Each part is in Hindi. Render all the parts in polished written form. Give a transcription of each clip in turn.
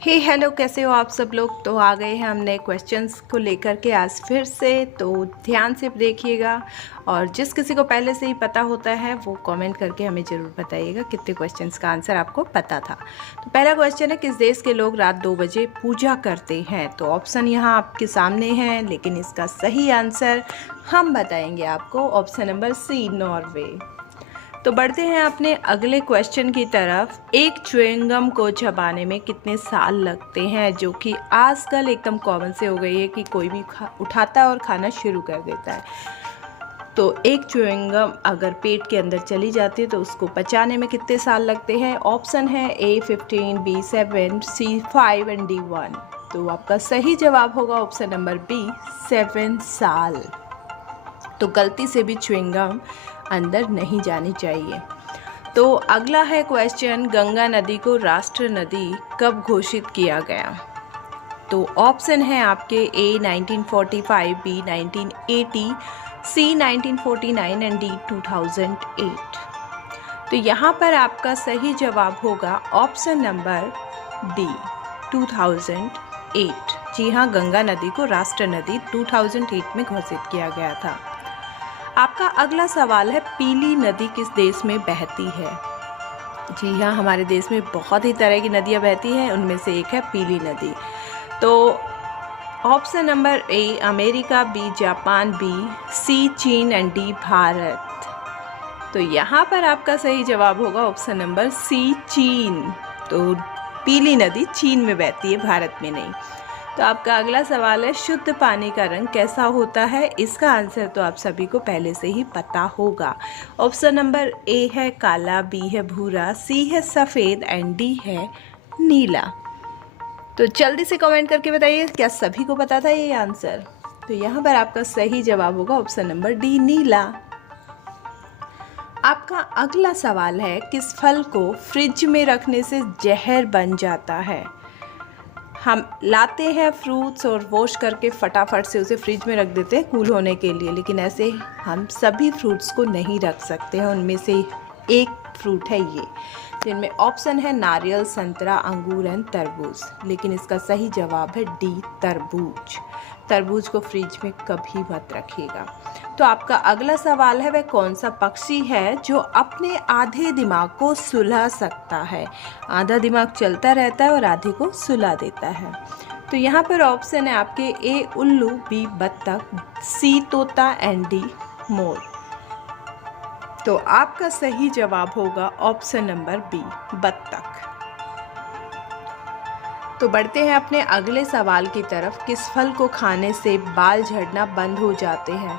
हे हेलो, कैसे हो आप सब लोग। तो आ गए हैं हम नए क्वेश्चंस को लेकर के आज फिर से। तो ध्यान से देखिएगा और जिस किसी को पहले से ही पता होता है वो कमेंट करके हमें ज़रूर बताइएगा कितने क्वेश्चंस का आंसर आपको पता था। तो पहला क्वेश्चन है, किस देश के लोग रात 2 बजे पूजा करते हैं। तो ऑप्शन यहाँ आपके सामने हैं, लेकिन इसका सही आंसर हम बताएंगे आपको। Option number C, Norway. तो बढ़ते हैं अपने अगले क्वेश्चन की तरफ। एक च्युइंगम को चबाने में कितने साल लगते हैं, जो कि आजकल एकदम कॉमन से हो गई है कि कोई भी उठाता है और खाना शुरू कर देता है। तो एक च्युइंगम अगर पेट के अंदर चली जाती है तो उसको पचाने में कितने साल लगते हैं। ऑप्शन है ए 15, बी 7, सी 5 एंड डी 1। तो आपका सही जवाब होगा ऑप्शन नंबर बी, 7 साल। तो गलती से भी च्युइंगम अंदर नहीं जानी चाहिए। तो अगला है क्वेश्चन, गंगा नदी को राष्ट्र नदी कब घोषित किया गया। तो ऑप्शन है आपके ए 1945, बी 1980, सी 1949 एंड डी 2008। तो यहाँ पर आपका सही जवाब होगा ऑप्शन नंबर डी, 2008। जी हाँ, गंगा नदी को राष्ट्र नदी 2008 में घोषित किया गया था। आपका अगला सवाल है, पीली नदी किस देश में बहती है। जी हाँ, हमारे देश में बहुत ही तरह की नदियाँ बहती हैं, उनमें से एक है पीली नदी। तो option number A America, B Japan, B C चीन एंड डी भारत। तो यहाँ पर आपका सही जवाब होगा ऑप्शन नंबर सी, चीन। तो पीली नदी चीन में बहती है, भारत में नहीं। तो आपका अगला सवाल है, शुद्ध पानी का रंग कैसा होता है। इसका आंसर तो आप सभी को पहले से ही पता होगा। ऑप्शन नंबर ए है काला, बी है भूरा, सी है सफ़ेद एंड डी है नीला। तो जल्दी से कमेंट करके बताइए, क्या सभी को पता था ये आंसर। तो यहाँ पर आपका सही जवाब होगा ऑप्शन नंबर डी, नीला। आपका अगला सवाल है, किस फल को फ्रिज में रखने से जहर बन जाता है। हम लाते हैं फ्रूट्स और वॉश करके फटाफट से उसे फ्रिज में रख देते हैं कूल होने के लिए, लेकिन ऐसे हम सभी फ्रूट्स को नहीं रख सकते हैं। उनमें से एक फ्रूट है ये, जिनमें ऑप्शन है नारियल, संतरा, अंगूर एंड तरबूज। लेकिन इसका सही जवाब है डी, तरबूज। तरबूज को फ्रिज में कभी मत रखिएगा। तो आपका अगला सवाल है, वह कौन सा पक्षी है जो अपने आधे दिमाग को सुला सकता है। आधा दिमाग चलता रहता है और आधे को सुला देता है। तो यहाँ पर ऑप्शन है आपके ए उल्लू, बी बत्तख, सी तोता एंड डी मोर। तो आपका सही जवाब होगा ऑप्शन नंबर बी, बत्तख। तो बढ़ते हैं अपने अगले सवाल की तरफ, किस फल को खाने से बाल झड़ना बंद हो जाते हैं।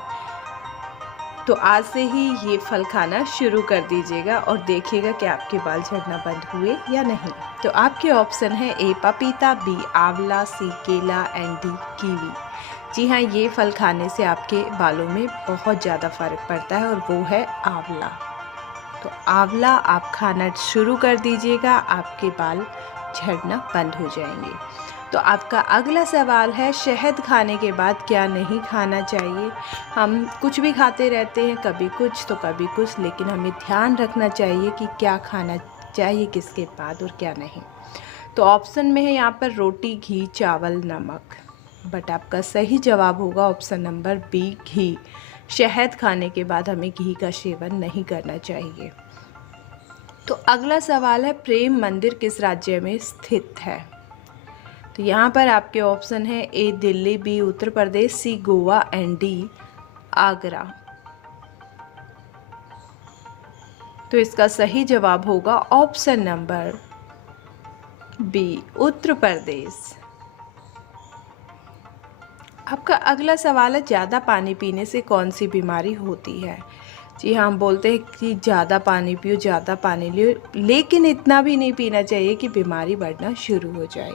तो आज से ही ये फल खाना शुरू कर दीजिएगा और देखिएगा कि आपके बाल झड़ना बंद हुए या नहीं। तो आपके ऑप्शन है ए पपीता, बी आंवला, सी केला एंड डी कीवी। जी हाँ, ये फल खाने से आपके बालों में बहुत ज़्यादा फ़र्क पड़ता है और वो है आंवला। तो आंवला आप खाना शुरू कर दीजिएगा, आपके बाल झड़ना बंद हो जाएंगे। तो आपका अगला सवाल है, शहद खाने के बाद क्या नहीं खाना चाहिए। हम कुछ भी खाते रहते हैं, कभी कुछ तो कभी कुछ, लेकिन हमें ध्यान रखना चाहिए कि क्या खाना चाहिए किसके बाद और क्या नहीं। तो ऑप्शन में है यहाँ पर रोटी, घी, चावल, नमक। बट आपका सही जवाब होगा ऑप्शन नंबर बी, घी। शहद खाने के बाद हमें घी का सेवन नहीं करना चाहिए। तो अगला सवाल है, प्रेम मंदिर किस राज्य में स्थित है। तो यहाँ पर आपके ऑप्शन है A Delhi, B Uttar Pradesh, C Goa and D Agra. तो इसका सही जवाब होगा option number B, Uttar Pradesh. आपका अगला सवाल है, ज़्यादा पानी पीने से कौन सी बीमारी होती है। जी हाँ, हम बोलते हैं कि ज़्यादा पानी पियो, ज़्यादा पानी लियो, लेकिन इतना भी नहीं पीना चाहिए कि बीमारी बढ़ना शुरू हो जाए।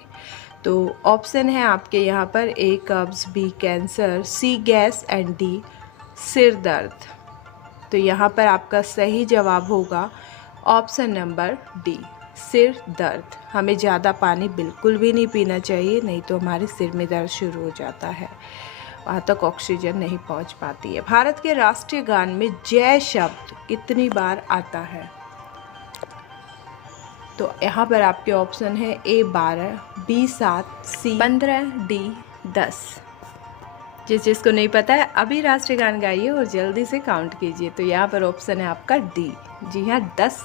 तो ऑप्शन है आपके यहाँ पर ए कब्ज, B cancer, C gas and D सिर दर्द। तो यहाँ पर आपका सही जवाब होगा ऑप्शन नंबर डी, सिर दर्द। हमें ज़्यादा पानी बिल्कुल भी नहीं पीना चाहिए, नहीं तो हमारे सिर में दर्द शुरू हो जाता है, वहाँ तक ऑक्सीजन नहीं पहुँच पाती है। भारत के राष्ट्रीय गान में जय शब्द कितनी बार आता है। तो यहाँ पर आपके ऑप्शन है A 12, B 7, C 15, D 10। जिसको नहीं पता है अभी राष्ट्रीय गान गाइए और जल्दी से काउंट कीजिए। तो यहाँ पर ऑप्शन है आपका D। जी हाँ, 10।